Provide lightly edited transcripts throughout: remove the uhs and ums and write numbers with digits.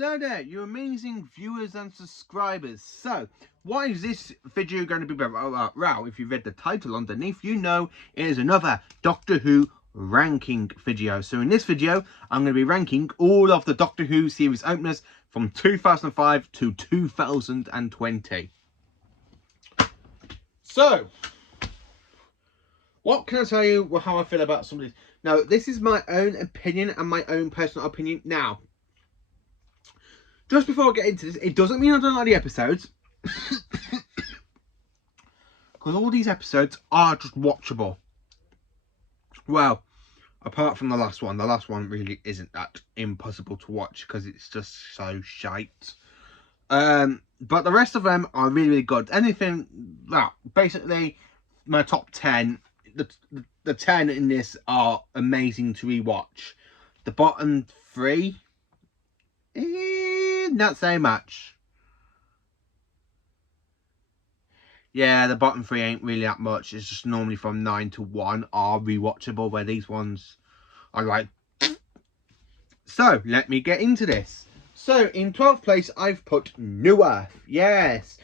Hello there, you amazing viewers and subscribers. So, what is this video going to be about? Well, if you read the title underneath, you know it is another Doctor Who ranking video. So in this video, I'm going to be ranking all of the Doctor Who series openers from 2005 to 2020. So, what can I tell you how I feel about some of these? Now, this is my own opinion and my own personal opinion. Now, just before I get into this, it doesn't mean I don't like the episodes. Because all these episodes are just watchable. Well, apart from the last one. The last one really isn't that impossible to watch because it's just so shite. But the rest of them are really, really good. Anything, well, basically, my top 10, the 10 in this are amazing to rewatch. The bottom 3, not so much. Yeah, the bottom 3 ain't really that much. It's just normally from 9 to 1 are rewatchable, where these ones are like... So, let me get into this. So, in 12th place, I've put New Earth. Yes,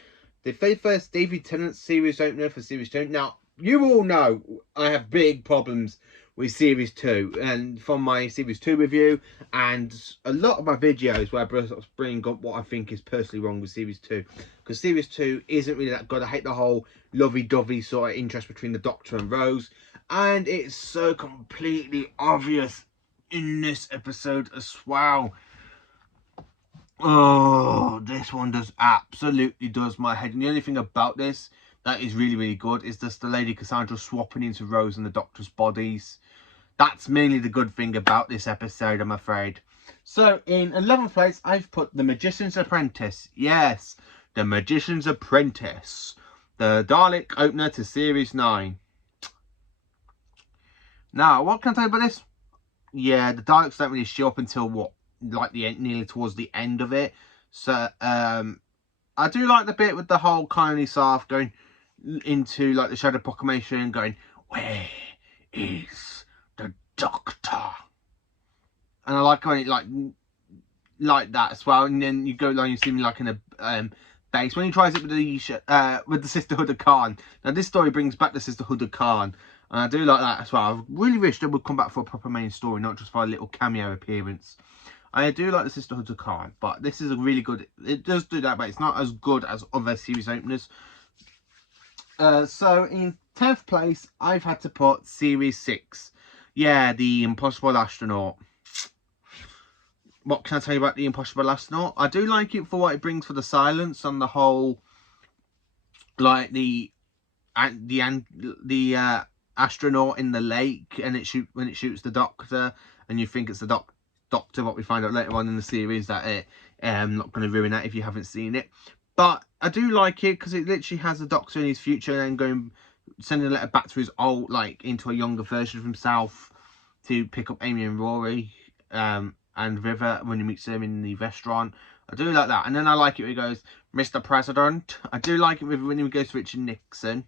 the very first David Tennant series opener for Series 2. Now, you all know I have big problems with Series 2. And from my Series 2 review and a lot of my videos where I bring up what I think is personally wrong with Series 2. Because Series 2 isn't really that good. I hate the whole lovey-dovey sort of interest between the Doctor and Rose. And it's so completely obvious in this episode as well. Oh, this one absolutely does my head. And the only thing about this that is really, really good is just the Lady Cassandra swapping into Rose and the Doctor's bodies. That's mainly the good thing about this episode, I'm afraid. So, in 11th place, I've put The Magician's Apprentice. Yes, The Magician's Apprentice. The Dalek opener to Series 9. Now, what can I tell you about this? Yeah, the Daleks don't really show up until, what, like the end, nearly towards the end of it. So, I do like the bit with the whole Colony Sarth going into, like, the Shadow Proclamation, going, "Where is the Doctor?" And I like when it like that as well. And then you go along, you see me like in a base when he tries it with the Sisterhood of Khan. Now this story brings back the Sisterhood of Khan, and I do like that as well. I really wish they would come back for a proper main story, not just for a little cameo appearance. I do like the Sisterhood of Khan, but this is a really good... It does do that, but it's not as good as other series openers. So, in 10th place, I've had to put Series 6. Yeah, The Impossible Astronaut. What can I tell you about The Impossible Astronaut? I do like it for what it brings for the silence and the whole... Like, the astronaut in the lake, and when it shoots the Doctor, and you think it's the Doctor, what we find out later on in the series that I'm not going to ruin that if you haven't seen it. But I do like it because it literally has the Doctor in his future and sending a letter back to his old, like, into a younger version of himself to pick up Amy and Rory and River when he meets them in the restaurant. I do like that. And then I like it when he goes, "Mr. President." I do like it when he goes to Richard Nixon.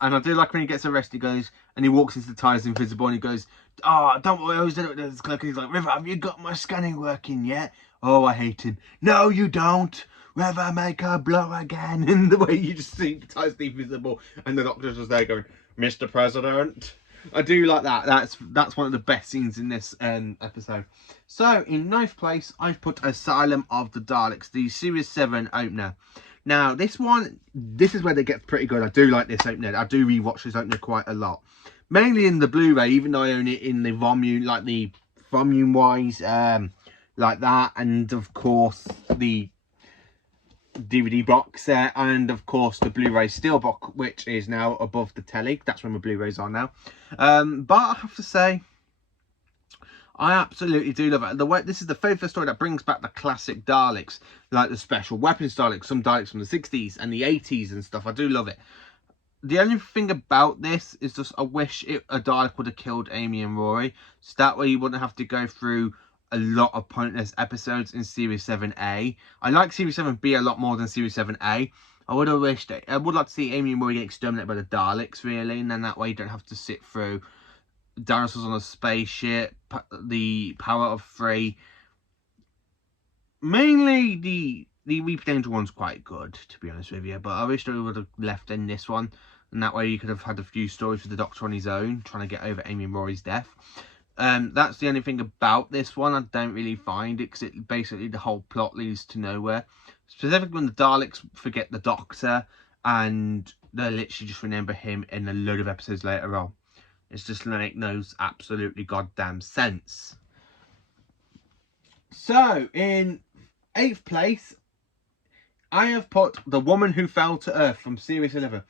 And I do like when he gets arrested, he goes, and he walks into the TARDIS invisible, and he goes, "Oh, don't worry, I always did it with this clerk." And he's like, "River, have you got my scanning working yet?" "Oh, I hate him." "No, you don't. River, make her blow again." And the way you just see the TARDIS invisible, and the Doctor's just there going, "Mr. President." I do like that. That's one of the best scenes in this episode. So, in 9th place, I've put Asylum of the Daleks, the Series 7 opener. Now, this is where they get pretty good. I do like this opener. I do rewatch this opener quite a lot. Mainly in the Blu-ray, even though I own it in the volume, like the volume-wise, like that. And, of course, the DVD box set. And, of course, the Blu-ray Steelbook, which is now above the telly. That's where my Blu-rays are now. But I have to say, I absolutely do love it. This is the very first story that brings back the classic Daleks, like the special weapons Daleks, some Daleks from the 60s and the 80s and stuff. I do love it. The only thing about this is just I wish a Dalek would have killed Amy and Rory, so that way you wouldn't have to go through a lot of pointless episodes in Series 7A. I like Series 7B a lot more than Series 7A. I would have wished I would like to see Amy and Rory get exterminated by the Daleks, really, and then that way you don't have to sit through dinosaurs on a spaceship, the Power of 3, mainly the Weeping Angel one's quite good, to be honest with you, but I wish they would have left in this one, and that way you could have had a few stories for the Doctor on his own, trying to get over Amy and Rory's death. That's the only thing about this one I don't really find it, because it basically the whole plot leads to nowhere. Specifically when the Daleks forget the Doctor, and they literally just remember him in a load of episodes later on. It's just like no absolutely goddamn sense. So in 8th place, I have put The Woman Who Fell to Earth from Series 11.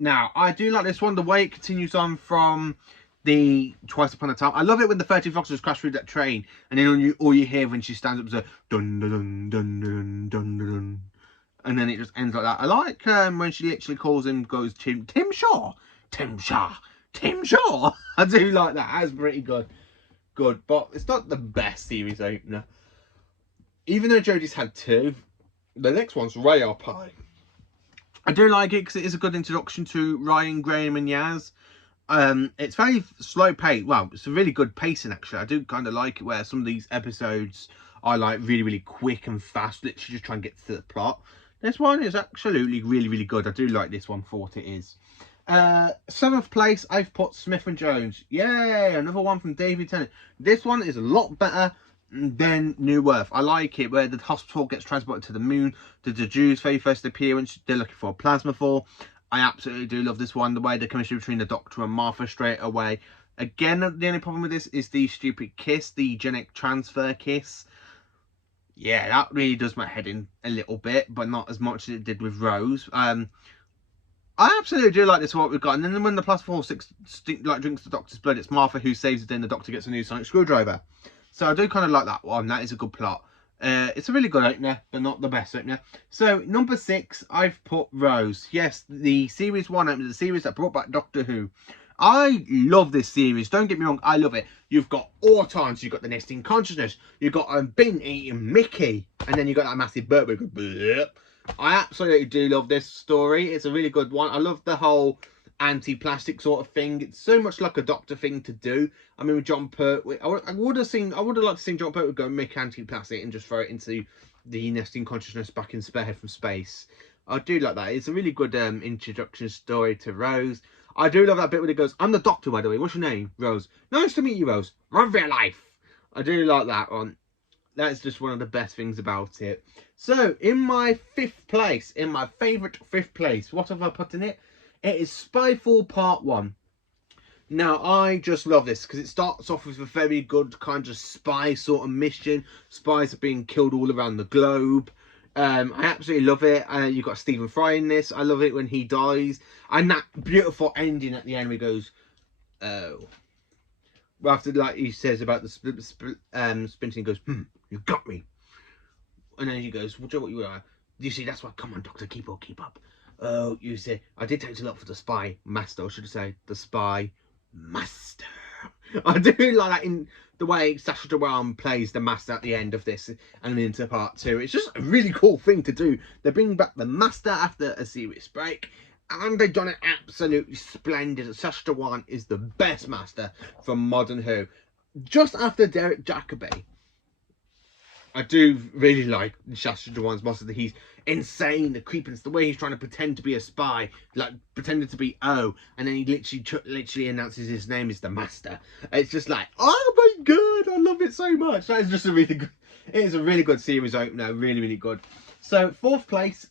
Now, I do like this one, the way it continues on from the Twice Upon a Time. I love it when the 13th Doctors crash through that train, and then all you hear when she stands up is a dun dun dun dun dun dun dun, and then it just ends like that. I like when she literally calls him, goes Tim Shaw, Tim Shaw, Tim Shaw. I do like that. That's pretty good. Good, but it's not the best series opener. Even though Jodie's had 2, the next one's Ray Pie. I do like it because it is a good introduction to Ryan, Graham and Yaz. It's very slow pace. Well, it's a really good pacing actually. I do kind of like it where some of these episodes are like really quick and fast, literally just try and get to the plot. This one is absolutely really good. I do like this one for what it is. 7th place, I've put Smith and Jones. Yay, another one from David Tennant. This one is a lot better than New Earth. I like it where the hospital gets transported to the moon. The Jews' very first appearance, they're looking for a plasma for. I absolutely do love this one. The way the chemistry between the Doctor and Martha straight away. Again, the only problem with this is the stupid kiss, the genic transfer kiss. Yeah, that really does my head in a little bit, but not as much as it did with Rose. I absolutely do like this, what we've got. And then when the Plasma 46 drinks the Doctor's blood, it's Martha who saves it, then the Doctor gets a new sonic screwdriver. So I do kind of like that one. That is a good plot. It's a really good opener, but not the best opener. So, number 6, I've put Rose. Yes, the Series 1 opener, the series that brought back Doctor Who. I love this series. Don't get me wrong, I love it. You've got Autons, you've got the Nesting Consciousness, you've got Bin eating Mickey, and then you've got that massive burp. I absolutely do love this story. It's a really good one. I love the whole anti-plastic sort of thing. It's so much like a Doctor thing to do. I mean, with John Pertwee, I would have liked to see John Pertwee go and make anti-plastic and just throw it into the Nesting Consciousness back in Sparehead from Space. I do like that. It's a really good introduction story to Rose. I do love that bit when it goes, I'm the Doctor, by the way. What's your name? Rose. Nice to meet you, Rose. Run for your life. I do like that one. That's just one of the best things about it. So, in my 5th place, in my favourite 5th place, what have I put in it? It is Spyfall Part 1. Now, I just love this because it starts off with a very good kind of spy sort of mission. Spies are being killed all around the globe. I absolutely love it. You've got Stephen Fry in this. I love it when he dies. And that beautiful ending at the end where he goes, oh. After, like, he says about the splinting, he goes, you got me. And then he goes, well, Joe, what you are? You see, that's why, come on, Doctor, keep up. Oh, you say, I did take a lot for the spy master. I should say, the spy master. I do like that in the way Sacha Dhawan plays the master at the end of this and into part 2. It's just a really cool thing to do. They bring back the master after a serious break. And they've done it absolutely splendid. Sacha Dhawan is the best master from modern Who. Just after Derek Jacobi. I do really like Sacha Dhawan's master. He's insane, the creepiness, the way he's trying to pretend to be a spy, like pretending to be O, and then he literally announces his name is the Master. It's just like, oh my god, I love it so much. That is just a really good, it is a really good series opener, really good. So 4th place.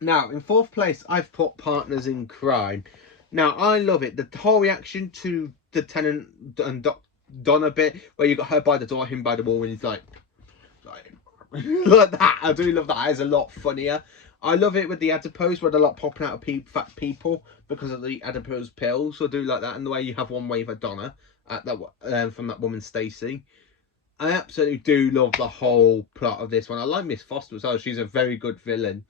Now in 4th place, I've put Partners in Crime. Now I love it. The whole reaction to the Tennant and Donna bit, where you got her by the door, him by the wall, and he's like that. I do love that. That is a lot funnier. I love it with the adipose where they're like popping out of fat people because of the adipose pills. So I do like that, and the way you have one wave at Donna at that from that woman Stacey. I absolutely do love the whole plot of this one. I like Miss Foster as well. She's a very good villain.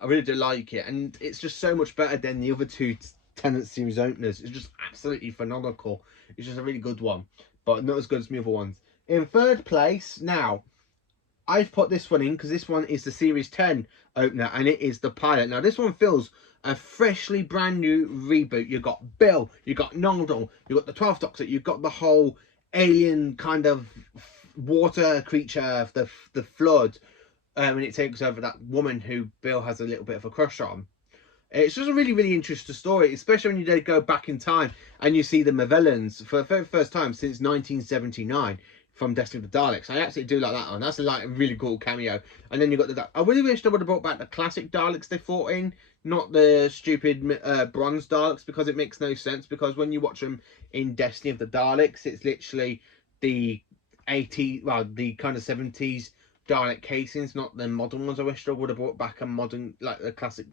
I really do like it, and it's just so much better than the other 2 Tennant series openers. It's just absolutely phenomenal. It's just a really good one, but not as good as the other ones. In 3rd place, now, I've put this one in because this one is the Series 10 opener, and it is the pilot. Now, this one feels a freshly brand new reboot. You've got Bill, you've got Naldor, you've got the 12th Doctor, you've got the whole alien kind of water creature, the flood, and it takes over that woman who Bill has a little bit of a crush on. It's just a really, really interesting story, especially when you go back in time and you see the Movellans for the very first time since 1979 from Destiny of the Daleks. I absolutely do like that one. That's like a really cool cameo. And then you got the... I really wish they would have brought back the classic Daleks they fought in, not the stupid bronze Daleks, because it makes no sense. Because when you watch them in Destiny of the Daleks, it's literally the 80s, well, the kind of 70s Dalek casings, not the modern ones. I wish they would have brought back a modern, like the classic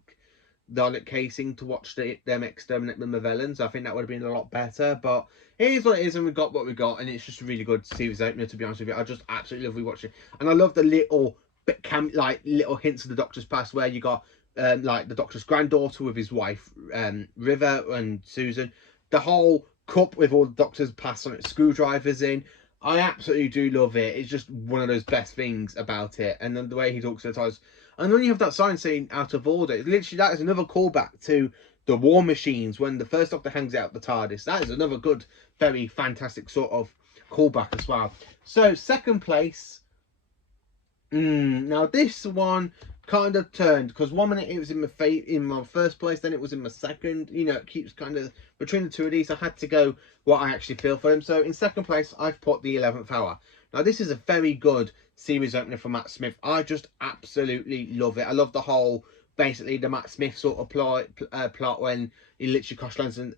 Dalek casing to watch them exterminate the Movellans. I think that would have been a lot better, but it is what it is, and we got what we got, and it's just a really good series opener, to be honest with you. I just absolutely love rewatching, and I love the little little hints of the Doctor's past, where you got like the Doctor's granddaughter with his wife River and Susan, the whole cup with all the Doctor's past on it, screwdrivers in. I absolutely do love it. It's just one of those best things about it, and then the way he talks to the TARDIS. And when you have that sign saying "out of order," it's literally, that is another callback to the War Machines when the first Doctor hangs out the TARDIS. That is another good, very fantastic sort of callback as well. So second place. Now this one kind of turned, because 1 minute it was in my first place, then it was in my second. You know, it keeps kind of between the two of these. I had to go what I actually feel for them. So in second place, I've put the 11th Hour. Now this is a very good series opener for Matt Smith. I just absolutely love it. I love the whole, basically the Matt Smith sort of plot when he literally crash lands in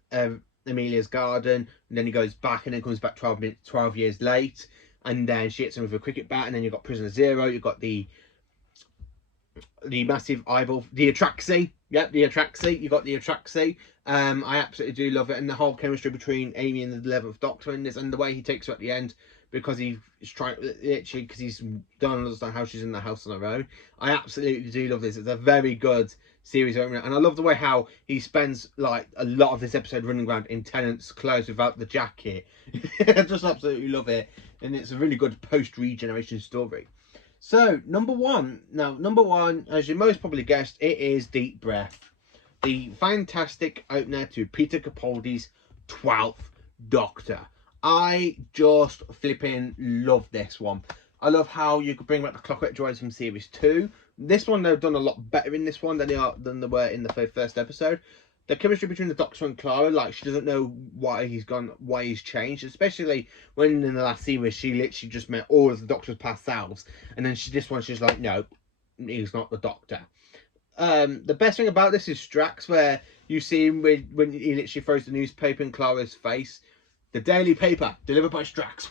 Amelia's garden, and then he goes back and then comes back 12 years late, and then she hits him with a cricket bat, and then you've got Prisoner Zero, you've got the massive eyeball, the Atraxi. Yep, the Atraxi. You got the Atraxi. I absolutely do love it, and the whole chemistry between Amy and the 11th Doctor in this, and the way he takes her at the end, because he's trying, literally, because he's don't understand how she's in the house on her own. I absolutely do love this. It's a very good series opener, and I love the way how he spends like a lot of this episode running around in Tennant's clothes without the jacket. I just absolutely love it, and it's a really good post-regeneration story. So number one, as you most probably guessed, it is Deep Breath, the fantastic opener to Peter Capaldi's 12th Doctor. I just flipping love this one. I love how you could bring back the Clockwork Droids from series 2. This one, they've done a lot better in this one than they were in the first episode. The chemistry between the Doctor and Clara, like, she doesn't know why he's gone, why he's changed, especially when in the last series she literally just met all of the Doctor's past selves, and then she's like, no, he's not the Doctor. The best thing about this is Strax, where you see him when he literally throws the newspaper in Clara's face. The Daily Paper, delivered by Strax.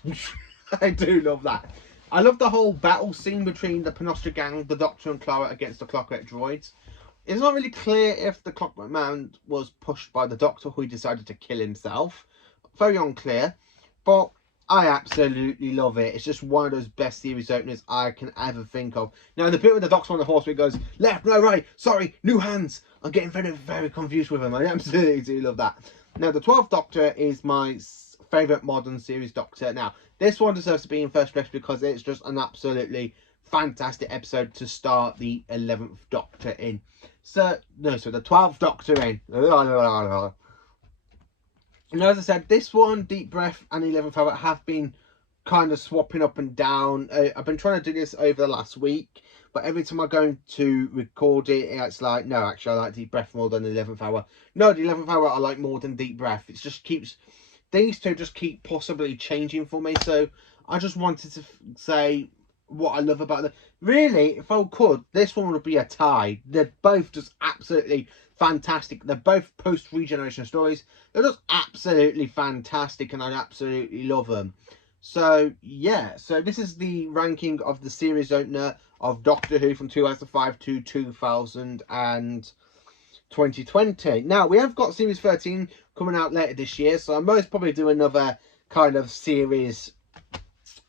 I do love that. I love the whole battle scene between the Panostra Gang, the Doctor and Clara against the Clockwork Droids. It's not really clear if the Clockwork Man was pushed by the Doctor, who decided to kill himself. Very unclear. But I absolutely love it. It's just one of those best series openers I can ever think of. Now, the bit with the Doctor on the horse where it goes, left, no, right, sorry, new hands. I'm getting very, very confused with him. I absolutely do love that. Now, the 12th Doctor is my favourite modern series Doctor. Now, this one deserves to be in first place because it's just an absolutely fantastic episode to start the 11th Doctor in. So the 12th Doctor in. And as I said, this one, Deep Breath and 11th Hour have been kind of swapping up and down. I've been trying to do this over the last week, but every time I go to record it, it's like, no, actually, I like Deep Breath more than 11th Hour. No, the 11th Hour I like more than Deep Breath. It just keeps... These two just keep possibly changing for me, so I just wanted to say what I love about them. Really, if I could, this one would be a tie. They're both just absolutely fantastic. They're both post-regeneration stories. They're just absolutely fantastic, and I absolutely love them. So, yeah. So, this is the ranking of the series opener of Doctor Who from 2005 to 2020. Now, we have got Series 13 coming out later this year, so I most probably do another kind of series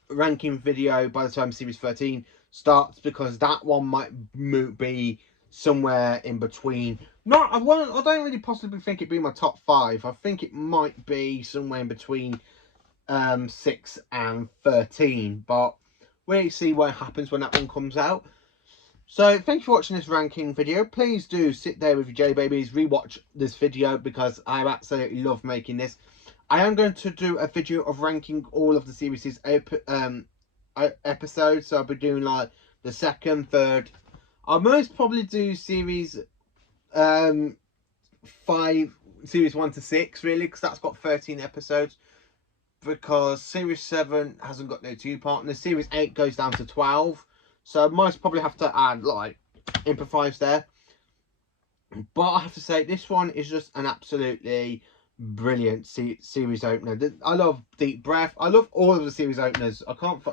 ranking video by the time Series 13 starts, because that one might be somewhere in between. I don't really possibly think it'd be my top 5. I think it might be somewhere in between 6 and 13, but we'll see what happens when that one comes out. So, thank you for watching this ranking video. Please do sit there with your Jelly Babies, rewatch this video, because I absolutely love making this. I am going to do a video of ranking all of the series episodes. So I'll be doing like the second, third. I'll most probably do series 5, series 1 to 6 really, because that's got 13 episodes. Because series 7 hasn't got no 2-part, and the series 8 goes down to 12. So I most probably have to add like improvise there. But I have to say, this one is just an absolutely brilliant series opener. I love Deep Breath. I love all of the series openers. I can't,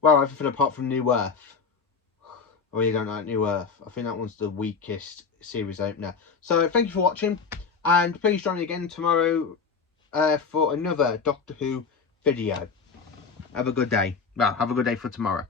well, everything apart from New Earth. I really don't like New Earth. I think that one's the weakest series opener. So thank you for watching, and please join me again tomorrow for another Doctor Who video. Have a good day. Well, have a good day for tomorrow.